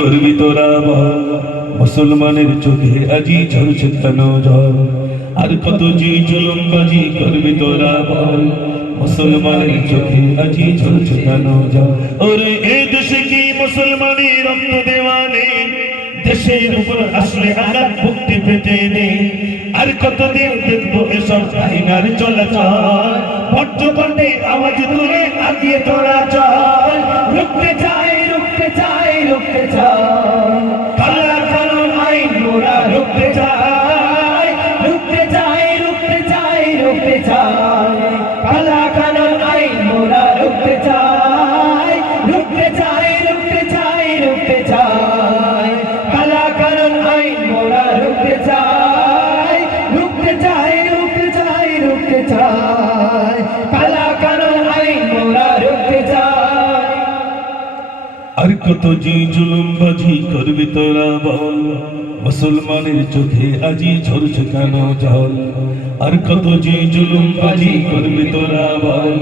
করবি তোরা বল, মুসলমানের চোখে আজি ঝরছে কেন জল? আর কত যে জুলুমবাজি করবি তোরা বল, মুসলমানের চোখে আজি ঝরছে কেন জল? ওরে এই দেশে কি মুসলমানের রক্ত দেওয়া নেই? দেশের উপর আসলে আঘাত মুক্তি পেতে নেই। আর কতদিন দেখবো এসব আইনার চলাচল? ভট্টকণ্ঠে আওয়াজ তুলে আগিয়ে তোরা চল। রুখতে চাই, রুখতে চাই, রুখতে চাই, কালা কানুন আইন মোরা রুখতে চাই। রুখতে চাই, রুখতে চাই, রুখতে চাই, কালা কানুন আইন মোরা রুখতে চাই। রুখতে চাই, রুখতে চাই, রুখতে চাই, কালা কানুন আইন মোরা রুখতে চাই। রুখতে চাই, রুখতে চাই, রুখতে চাই, কালা কানুন আইন মোরা রুখতে চাই। আর কত যে জুলুমবাজি করবি তোরা বল, মুসলমানের চোখে আজি ঝরছে কেন জল? আর কত যে জুলুমবাজি করবি তোরা বল,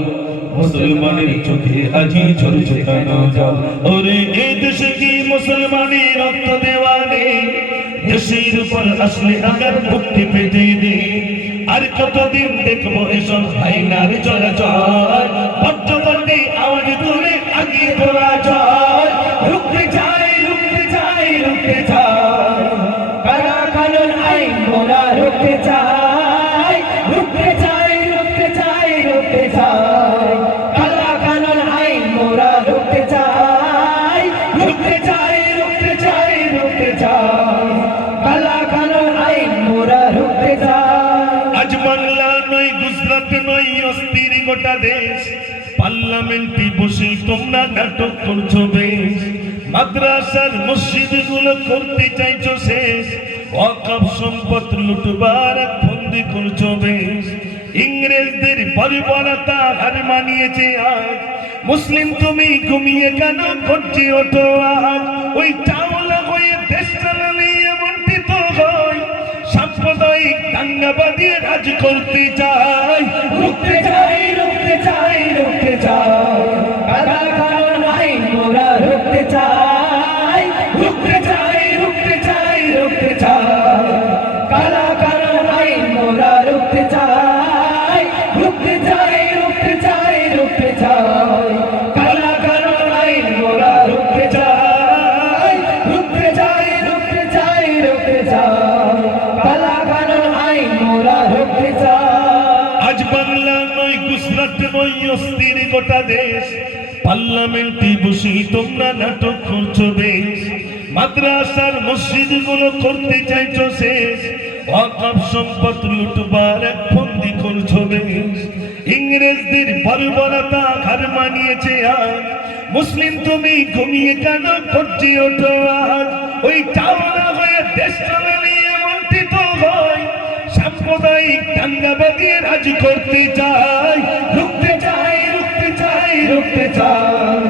মুসলমানের চোখে আজি ঝরছে কেন জল? ওরে এই দেশে কি মুসলমানের রক্ত দেওয়া নেই? দেশের উপর আসলে আঘাত মুক্তি পেতে নেই। আর কতদিন দেখবো এসব আইনার চলাচল? ভট্টকণ্ঠে আওয়াজ তুলে আগিয়ে তোরা চল। রুখতে চাই, রুখতে চাই, রুখতে চাই, কালা কানুন আইন মোরা রুখতে চাই। রুখতে চাই, রুখতে চাই, রুখতে চাই, কালা কানুন আইন মোরা রুখতে চাই। রুখতে চাই, রুখতে চাই, রুখতে চাই, কালা কানুন আইন মোরা রুখতে চাই। আজ বাংলা নয়, গুজরাট নয়, অস্থির গোটা দেশ। পার্লামেন্টে বসে তোমরা নাটক করছো বেশ। মাদ্রাসার মসজিদ গুলো করতে চাইছো শেষ। ওয়াকফ সম্পদ লুটবার এক ফন্দি করছো বেশ। ইংরেজদের বর্বরতা হার মানিয়েছে আজ। মুসলিম তুমি ঘুমিয়ে কেন করছি ওঠো আজ? ওই চাওলা হয়ে দেশ চালালে এমনটি তো হয়। সাম্প্রদায়িক দাঙ্গাবাদী রাজ করতে চাই। রুখতে চাই, রুখতে চাই, রুখতে চাই, কালা কানুন আইন মোরা রুখতে চাই। রুখতে চাই, রুখতে চাই, রুখতে চাই, কালা কানুন আইন মোরা রুখতে চাই। রুখতে চাই, রুখতে চাই, রুখতে চাই, কালা কানুন আইন মোরা রুখতে চাই। রুখতে চাই, রুখতে চাই, রুখতে চাই, কালা কানুন আইন মোরা রুখতে চাই। আজ বাংলা নয়, গুজরাট নয়, অস্থির গোটা দেশ। পার্লামেন্টে বসে তোমরা নাটক করছো বেশ। মাদ্রাসার মসজিদ গুলো করতে চাইছো শেষ। ওয়াকফ সম্পদ লুটবার এক ফন্দি করছো বেশ। ইংরেজদের বর্বরতা হার মানিয়েছে আজ। মুসলিম তুমি ঘুমিয়ে কেন করছি ওঠো আজ? ওই চাওলা হয়ে দেশ চালালে এমনটি তো হয়। সাম্প্রদায়িক দাঙ্গাবাদী রাজ করতে চাই। রুখতে চাই, রুখতে চাই, রুখতে চাই,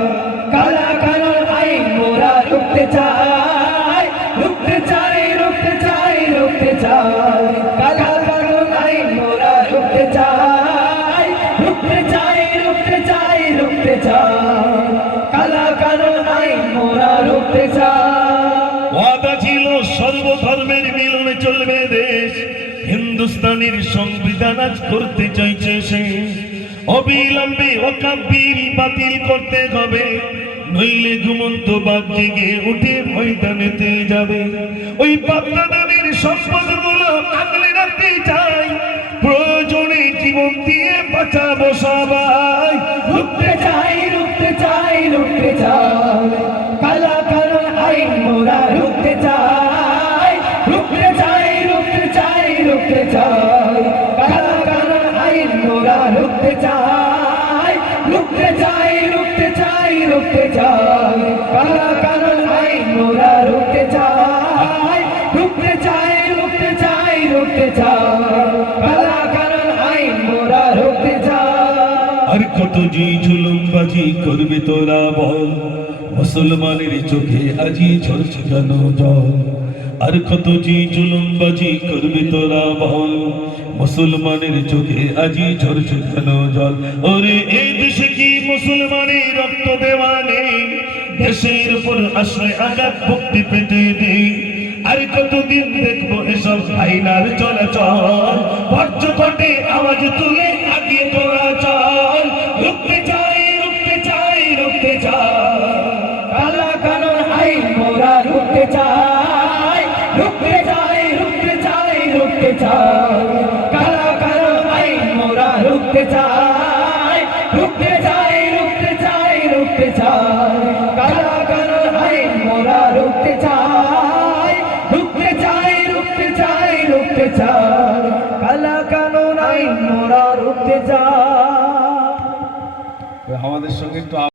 কালা কানুন আইন মোরা রুখতে চাই। রুখতে চাই, রুখতে চাই, রুখতে চাই, কালা কানুন আইন মোরা রুখতে চাই। রুখতে চাই, রুখতে চাই, রুখতে চাই, কালা কানুন আইন মোরা রুখতে চাই। ওয়াদা ছিল সর্বধর্মের মিলনে চলবে দেশ। হিন্দুস্তানের সংবিধান আজ করতে চাইছে সে। অবিলম্বে ওয়াকফ বিল বাতিল করতে হবে, নইলে ঘুমন্ত বাঘ জেগে উঠে ময়দানেতে যাবে। ওই বাপদাদাদের সম্পদগুলো আগলে রাখতে চাই। প্রয়োজনে জীবন দিয়ে বাঁচাবো সবাই। রুখতে চাই, রুখতে চাই, রুখতে চাই, কালা কানুন আইন মোরা রুখতে চাই। রুখতে চাই, রুখতে চাই, রুখতে চাই, কালা কানুন আইন মোরা রুখতে চাই। রুখতে চাই, রুখতে চাই, রুখতে চাই, কালা কানুন আইন মোরা রুখতে চাই। রুখতে চাই, রুখতে চাই, রুখতে চাই, কালা কানুন আইন মোরা রুখতে চাই। আর কত যে জুলুমবাজি করবি তোরা বল, মুসলমানের চোখে আজি ঝরছে কেন জল? আর কত যে জুলুমবাজি করবি তোরা বল, মুসলমানের চোখে আজি ঝরছে কেন জল? ওরে এই দেশে কি মুসলমানের রক্ত দেওয়া নেই? দেশের উপর আসলে আঘাত মুক্তি পেতে দেই আর কতদিন দেখবো এসব আইনার চলাচল পর্যটনে আওয়াজ তুলে আগিয়ে তোরা চল রুখতে চাই রুখতে চাই রুখতে চাই কালা কানুন আইন মোরা রুখতে চাই রুখতে চাই রুখতে চাই রুখতে চাই কালা কানুন আইন মোরা রুখতে চাই রুখতে চাই রুখতে চাই রুখতে চাই কালা কানুন আইন মোরা রুখতে চাই রুখতে চাই রুখতে চাই রুখতে চাই কালা কানুন আইন মোরা রুখতে চাই। আমাদের সঙ্গে একটু